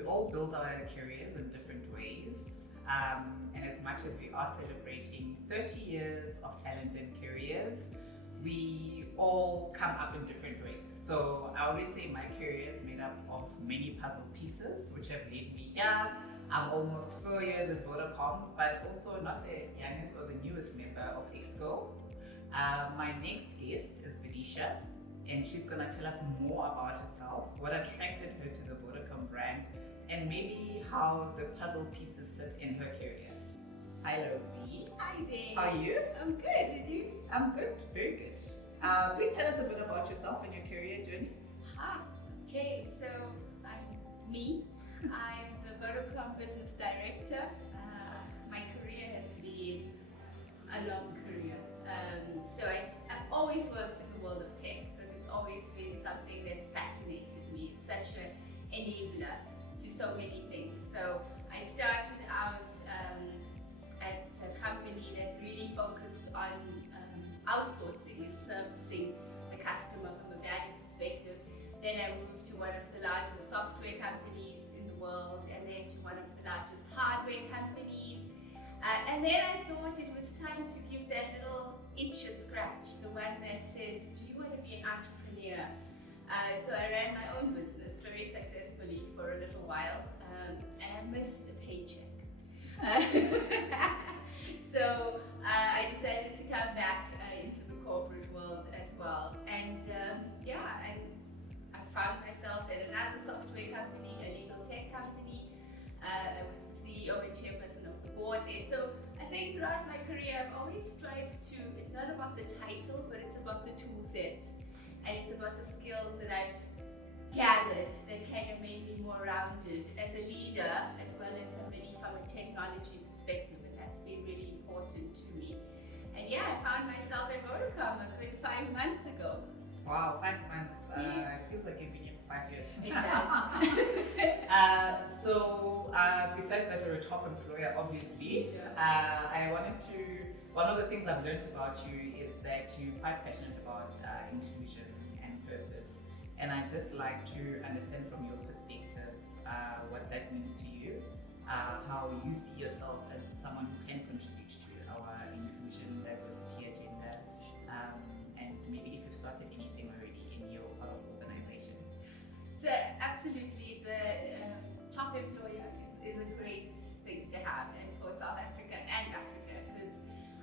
we all build our careers in different ways. And as much as we are celebrating 30 years of talent and careers, we all come up in different ways. So I always say my career is made up of many puzzle pieces, which have led me here. I'm almost 4 years at Vodacom, but also not the youngest or the newest member of EXCO. My next guest is Videsha, and she's going to tell us more about herself, what attracted her to the Vodacom brand, and maybe how the puzzle pieces sit in her career. Hello, V. Hi there. How are you? I'm good, and you? I'm good, very good. Please tell us a bit about yourself and your career journey. Okay, so I'm me. I'm the Vodacom Business Director. My career has been a long career. So I've always worked in the world of tech because it's always been something that's fascinated me. It's such an enabler to so many things. So I started out at a company that really focused on outsourcing and servicing the customer from a value perspective. Then I moved to one of the largest software companies in the world, and then to one of the largest hardware companies. And then I thought it was time to give that little itch a scratch, the one that says, do you want to be an entrepreneur? So I ran my own business very successfully for a little while, and I missed a paycheck. So I decided to come back into the corporate world as well. And I found myself at another software company, a legal tech company. I was the CEO and chairperson of the board there. So I think throughout my career, I've always strived to, it's not about the title, but it's about the tool sets. And it's about the skills that I've gathered that kind of made me more rounded as a leader, as well as somebody from a technology perspective. And that's been really important to me. And yeah, I found myself at Vodacom a good 5 months ago. Wow, 5 months. It feels like you've been here for 5 years. It does. Besides that you're a top employer, obviously, one of the things I've learned about you is that you're quite passionate about inclusion and purpose. And I'd just like to understand from your perspective what that means to you, how you see yourself as someone who can contribute to our inclusion, diversity agenda, and maybe if you've started anything already in your part of organization. So absolutely, the top employer is a great thing to have, and for South Africa and Africa, because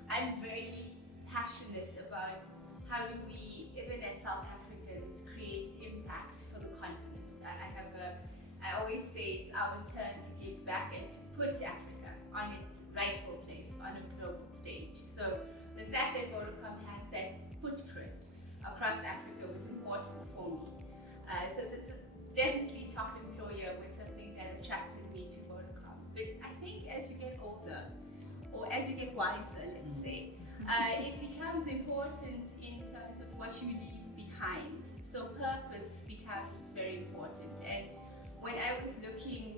I'm very passionate about how do we, even as South Africans, create impact for the continent. I always say it's our turn to give back and to put Africa on its rightful place on a global stage. So the fact that Vodacom has that footprint across Africa was important for me. So that's definitely top employer was something that attracted me to Vodacom. But I think as you get older, or as you get wiser, let's say, it becomes important in terms of what you leave behind. So purpose becomes very important. And when I was looking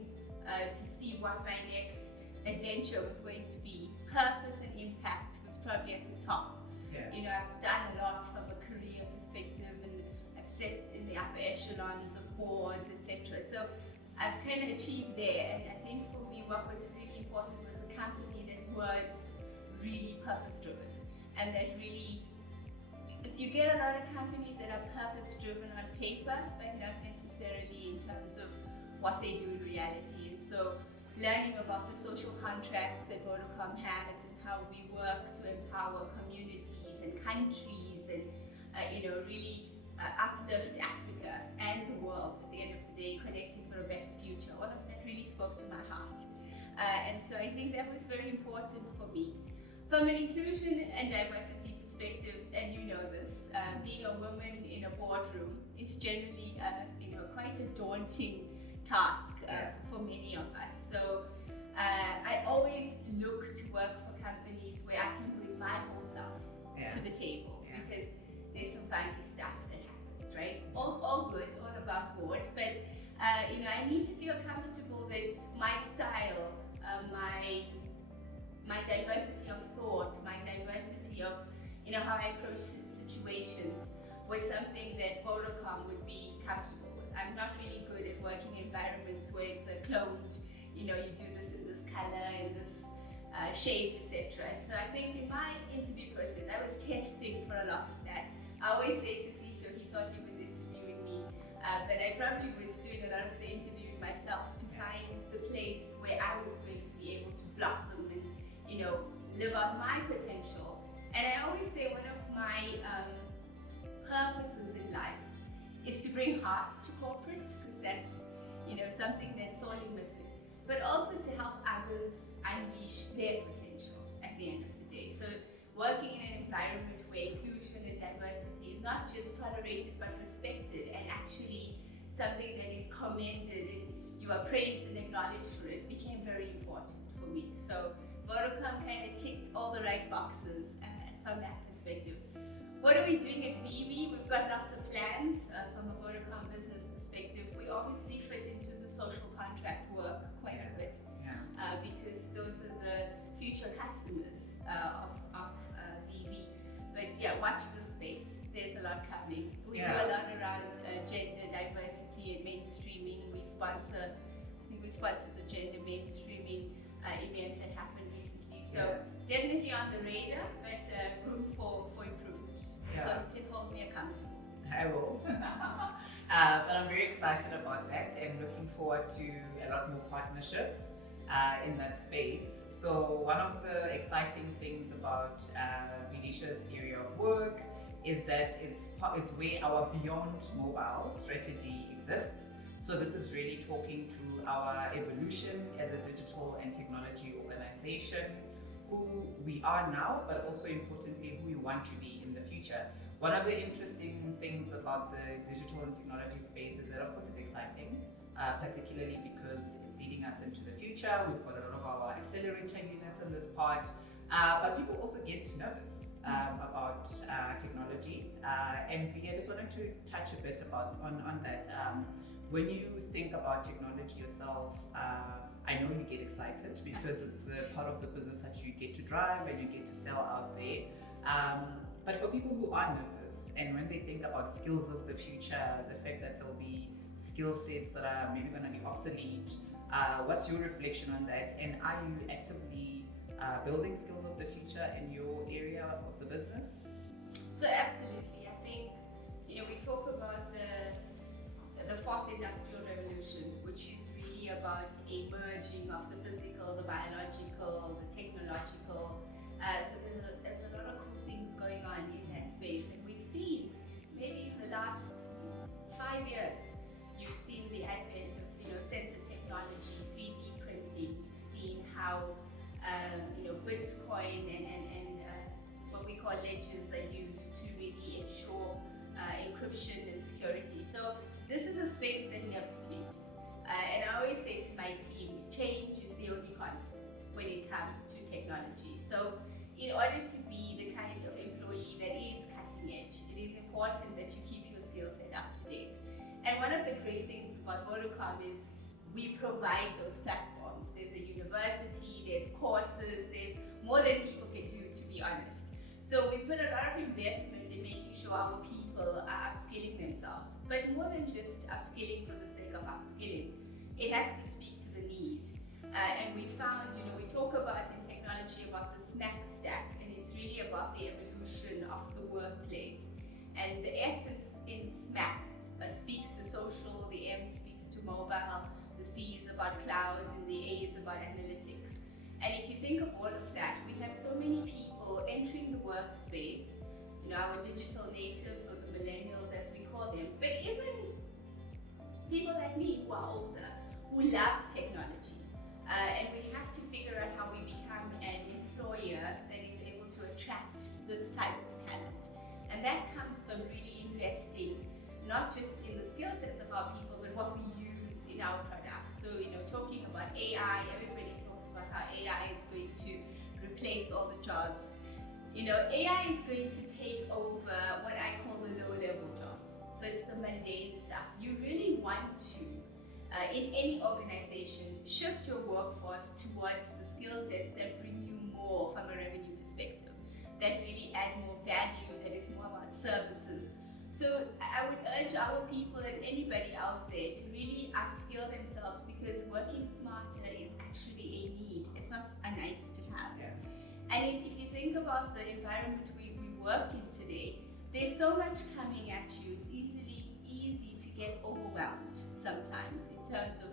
to see what my next adventure was going to be, purpose and impact was probably at the top. Yeah. You know, I've done a lot from a career perspective, and I've sat in the upper echelons of boards, etc. So I've kind of achieved there, and I think for me what was really important was a company that was really purpose-driven, and that really, you get a lot of companies that are purpose-driven on paper, but not necessarily in terms of what they do in reality. And so learning about the social contracts that Vodacom has and how we work to empower communities and countries and really uplift Africa and the world at the end of the day, connecting for a better future. All of that really spoke to my heart. And so I think that was very important for me. From an inclusion and diversity perspective, and you know this, being a woman in a boardroom is generally quite a daunting task for many of us. So I always look to work for companies where I can bring my whole self to the table, because there's some funny stuff that happens, right? All good, all above board, but I need to feel comfortable that my style, my diversity of thought, my diversity of how I approach situations was something that Vodacom would be comfortable with. I'm not really good at working in environments designs where it's cloned, you do this in this color, in this shape, etc. And so I think in my interview process, I was testing for a lot of that. I always say to Sito, he thought he was interviewing me, but I probably was doing a lot of the interviewing myself to find the place where I was going to be able to blossom and, live out my potential. And I always say one of my purposes in life is to bring heart to corporate, because that's, something that's sorely missing. But also to help others unleash their potential at the end of the day. So working in an environment where inclusion and diversity is not just tolerated but respected, and actually something that is commended and you are praised and acknowledged for it, became very important for me. So Vodacom kind of ticked all the right boxes from that perspective. What are we doing at VB? We've got lots of plans from a Vodacom Business perspective. We obviously fit into the social contract work quite a bit because those are the future customers of VB. But watch the space. There's a lot coming. We do a lot around gender diversity and mainstreaming. I think we sponsored the gender mainstreaming event that happened recently. So definitely on the radar, but room for improvement. So you can hold me accountable. I will. But I'm very excited about that and looking forward to a lot more partnerships in that space. So one of the exciting things about Videsha's area of work is that it's where our Beyond Mobile strategy exists. So this is really talking to our evolution as a digital and technology organization, who we are now, but also importantly, who we want to be in the future. One of the interesting things about the digital and technology space is that, of course, it's exciting, particularly because it's leading us into the future. We've got a lot of our accelerator units in this part, but people also get nervous about technology. And I just wanted to touch a bit on that. When you think about technology yourself, I know you get excited because it's the part of the business that you get to drive and you get to sell out there. But for people who are nervous, and when they think about skills of the future, the fact that there'll be skill sets that are maybe going to be obsolete, what's your reflection on that? And are you actively building skills of the future in your area of the business? So absolutely. I think, we talk about the fourth industrial revolution, which is really about a merging of the physical, the biological, the technological. So there's a lot of cool things going on in that space. And we've seen, maybe in the last 5 years, you've seen the advent of, sensor technology, 3D printing. You've seen how, Bitcoin and what we call ledgers are used to really ensure encryption and security. So this is a space that never sleeps. And I always say to my team, change is the only constant when it comes to technology. So in order to be the kind of employee that is cutting edge, it is important that you keep your skill set up to date. And one of the great things about Vodacom is we provide those platforms. There's a university, there's courses, there's more than people can do, to be honest. So we put a lot of investment in making sure our people are upskilling themselves. But more than just upskilling for the sake of upskilling, it has to speak to the need. And we found, we talk about in technology about the SMAC stack, and it's really about the evolution of the workplace. And the S in SMAC speaks to social, the M speaks to mobile, the C is about cloud, and the A is about analytics. And if you think of all of that, we have so many people entering the workspace, our digital natives, or the millennials as we call them, but even people like me who are older, who love technology. And we have to figure out how we become an employer that is able to attract this type of talent. And that comes from really investing, not just in the skill sets of our people, but what we use in our products. So, talking about AI, everybody talks about how AI is going to replace all the jobs. AI is going to take over what I call the low-level jobs. So it's the mundane stuff. You really want to, in any organization, shift your workforce towards the skill sets that bring you more from a revenue perspective, that really add more value, that is more about services. So I would urge our people and anybody out there to really upskill themselves, because And if you think about the environment we work in today, there's so much coming at you. It's easy to get overwhelmed sometimes in terms of,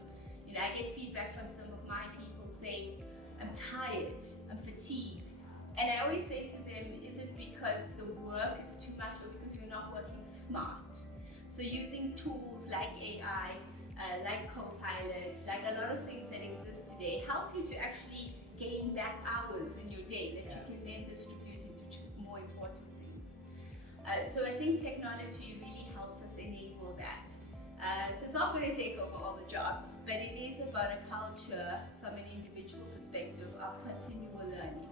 I get feedback from some of my people saying, I'm tired, I'm fatigued. And I always say to them, is it because the work is too much or because you're not working smart? So using tools like AI, like Copilot, like a lot of things that exist today, help you to actually gain back hours in your day that you can then distribute into more important things. So I think technology really helps us enable that. So it's not going to take over all the jobs, but it is about a culture from an individual perspective of continual learning.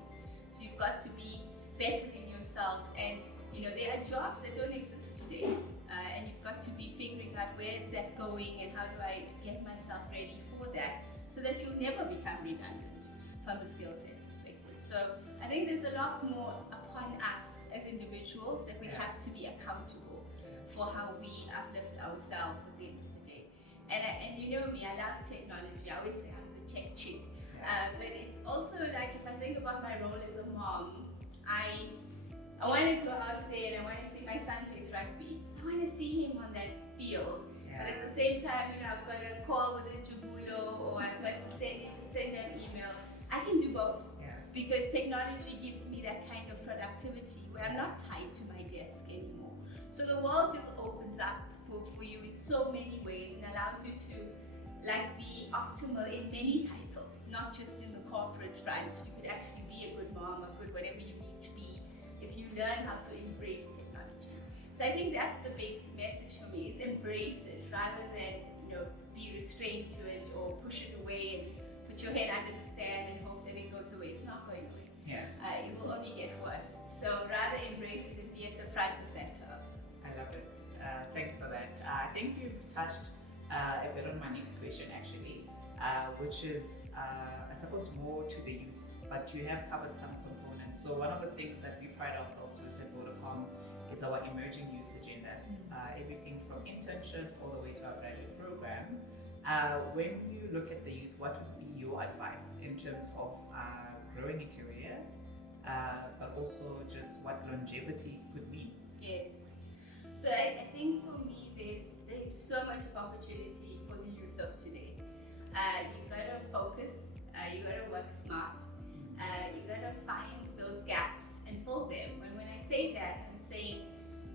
So you've got to be bettering yourselves, and there are jobs that don't exist today, and you've got to be figuring out where is that going and how do I get myself ready for that, so that you'll never become redundant from a skill set perspective. So I think there's a lot more upon us as individuals that we have to be accountable for how we uplift ourselves at the end of the day. And you know me, I love technology. I always say I'm the tech chick. But it's also like, if I think about my role as a mom, I want to go out there and I want to see my son plays rugby. So I want to see him on that field. But at the same time, I've got a call with Njabulo, or I've got to send him an email. I can do both. Because technology gives me that kind of productivity where I'm not tied to my desk anymore. So the world just opens up for you in so many ways and allows you to be optimal in many titles, not just in the corporate front. You could actually be a good mom, a good whatever you need to be, if you learn how to embrace technology. So I think that's the big message for me, is embrace it rather than be restrained to it or push it away and put your head under the sand and hope that it goes away. It's not going away. It will only get worse. So rather embrace it and be at the front of that curve. I love it. Thanks for that. I think you've touched a bit on my next question actually, which is I suppose more to the youth, but you have covered some components. So one of the things that we pride ourselves with at Vodacom is our emerging youth agenda. Everything from internships all the way to our graduate program. When you look at the youth, what would be your advice in terms of growing a career, but also just what longevity could be? Yes. So I think for me, there's so much of opportunity for the youth of today. You gotta focus, you gotta work smart, you gotta find those gaps and fill them. When I say that, I'm saying,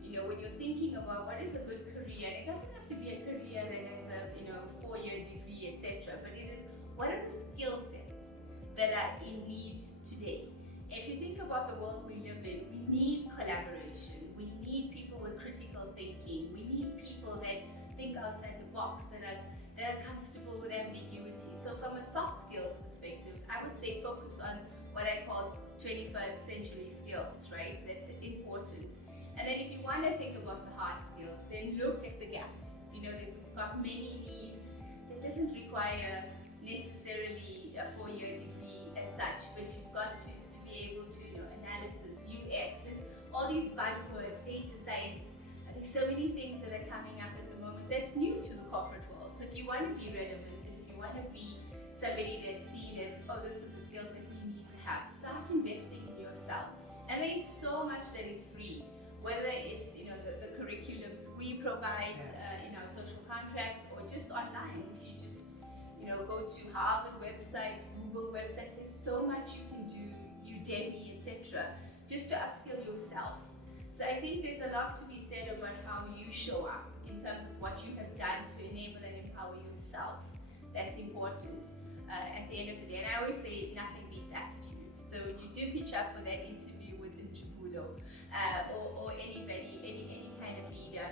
when you're thinking about what is a good career, and it doesn't have to be a career that has a 4-year degree, etc. But it is, what are the skill sets that are in need today? If you think about the world we live in, we need collaboration. We need people with critical thinking. We need people that think outside the box, that are comfortable with ambiguity. So from a soft skills perspective, I would say focus on what I call 21st century skills, right? That's important. And then if you want to think about the hard skills, then look at the gaps. That we've got many needs that doesn't require necessarily a 4-year degree as such, but you've got to be able to, analysis, UX, all these buzzwords, data science. There's so many things that are coming up at the moment that's new to the corporate world. So if you want to be relevant and if you want to be somebody that's seen as, this is the skills that you need to have, start investing in yourself. And there's so much that is free, whether it's the curriculums we provide in our social contracts or just online. If you just go to Harvard websites, Google websites, there's so much you can do, Udemy, etc., just to upskill yourself. So I think there's a lot to be said about how you show up in terms of what you have done to enable and empower yourself. That's important at the end of the day. And I always say nothing beats attitude. So when you do pitch up for that interview with Njabulo or anybody, any kind of leader,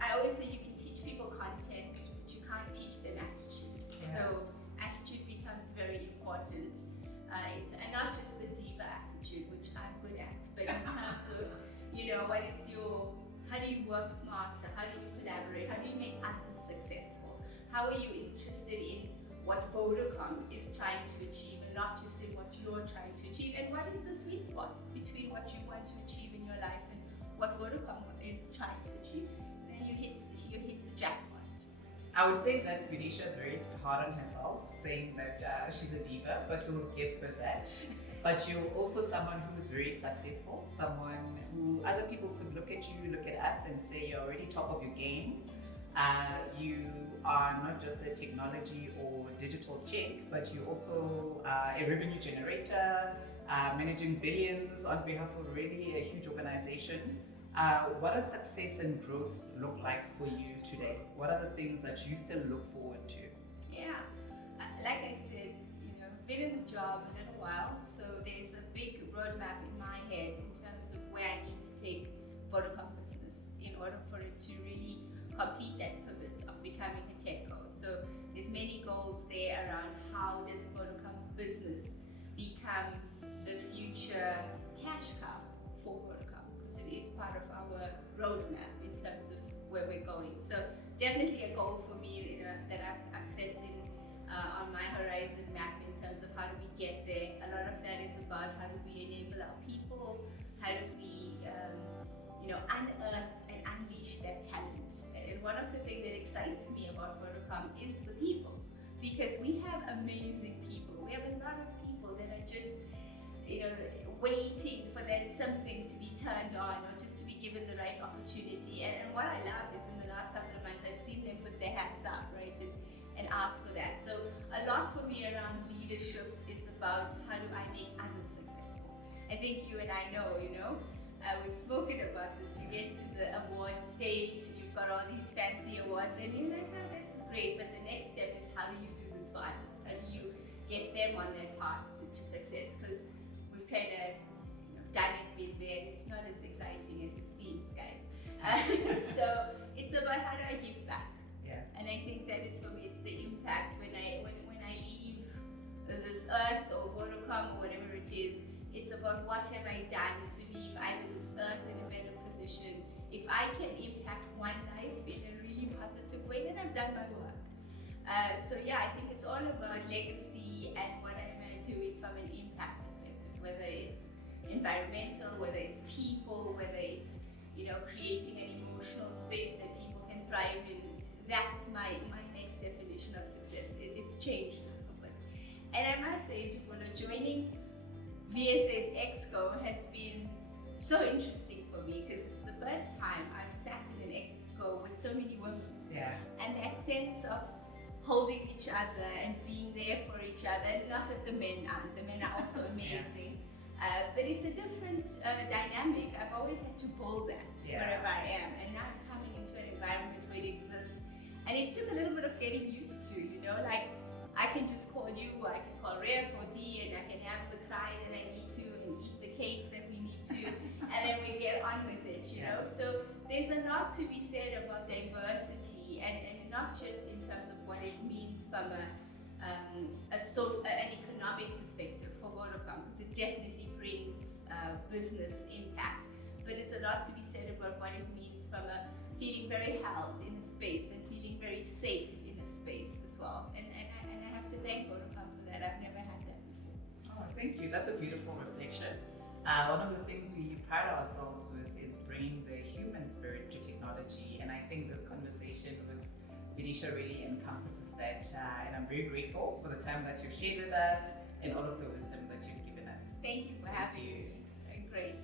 I always say you can teach people content, but you can't teach them attitude. So attitude becomes very important. And not just the diva attitude, which I'm good at, but in terms of, how do you work smarter? How do you collaborate? How do you make others successful? How are you interested in what Vodacom is trying to achieve and not just in what you're trying to achieve? And what is the sweet spot between what you want to achieve in your life and what Vodacom is trying to achieve? And then you hit the jackpot. I would say that Videsha is very hard on herself, saying that she's a diva, but we'll give her that. But you're also someone who's very successful, someone who other people could look at you, look at us, and say you're already top of your game. You are not just a technology or digital chick, but you also a revenue generator, managing billions on behalf of really a huge organization. What does success and growth look like for you today? What are the things that you still look forward to? Yeah, like I said, been in the job a little while, so there's a big roadmap in my head in terms of where I need to take Vodacom Business in order for it to really complete that pivot of becoming a tech co. So there's many goals there around how does Vodacom Business become the future cash cow for Vodacom, because it is part of our roadmap in terms of where we're going. So definitely a goal for me that I've set in on my horizon map in terms of how do we get there. A lot of that is about how do we enable our people, how do we unearth and unleash their talent. And one of the things that excites me about Vodacom is the people, because we have amazing people. We have a lot of people that are just waiting for that something to be turned on or just to be given the right opportunity. And what I love is in the last couple of months I've seen them put their hands up, right, and ask for that. So a lot for me around leadership is about how do I make others successful. I think you and I know, we've spoken about this. You get to the award stage and you've got all these fancy awards and you're like, oh, this is great, but the next step is how do you do this for others? How do you get them on that path to success? Because we've kind of done it, been there, and it's not as exciting as it seems, guys. So it's about how do I give back? And I think that is for me, it's the impact when I leave this earth or Vodacom or whatever it is. It's about what have I done to leave either this earth in a better position. If I can impact one life in a really positive way, then I've done my work. So yeah, I think it's all about legacy and what am I doing from an impact perspective, whether it's environmental, whether it's people, whether it's creating an emotional space that people can thrive in. That's my next definition of success. It's changed a little bit. And I must say, joining VSA's Exco has been so interesting for me because it's the first time I've sat in an Exco with so many women. Yeah. And that sense of holding each other and being there for each other, not that the men aren't. The men are also amazing. But it's a different dynamic. I've always had to build that wherever I am. And now I'm coming into an environment where it exists. And it took a little bit of getting used to, like I can just call you, I can call Ref or D, and I can have the cry that I need to and eat the cake that we need to, and then we get on with it, you know? So there's a lot to be said about diversity and not just in terms of what it means from an economic perspective for Vodacom, because it definitely brings business impact, but it's a lot to be said about what it means from a feeling very held in a space and feeling very safe in a space as well. And I have to thank Vodacom for that. I've never had that before. Oh, thank you. That's a beautiful reflection. One of the things we pride ourselves with is bringing the human spirit to technology, and I think this conversation with Videsha really encompasses that, and I'm very grateful for the time that you've shared with us and all of the wisdom that you've given us. Thank you for having me. It's been great.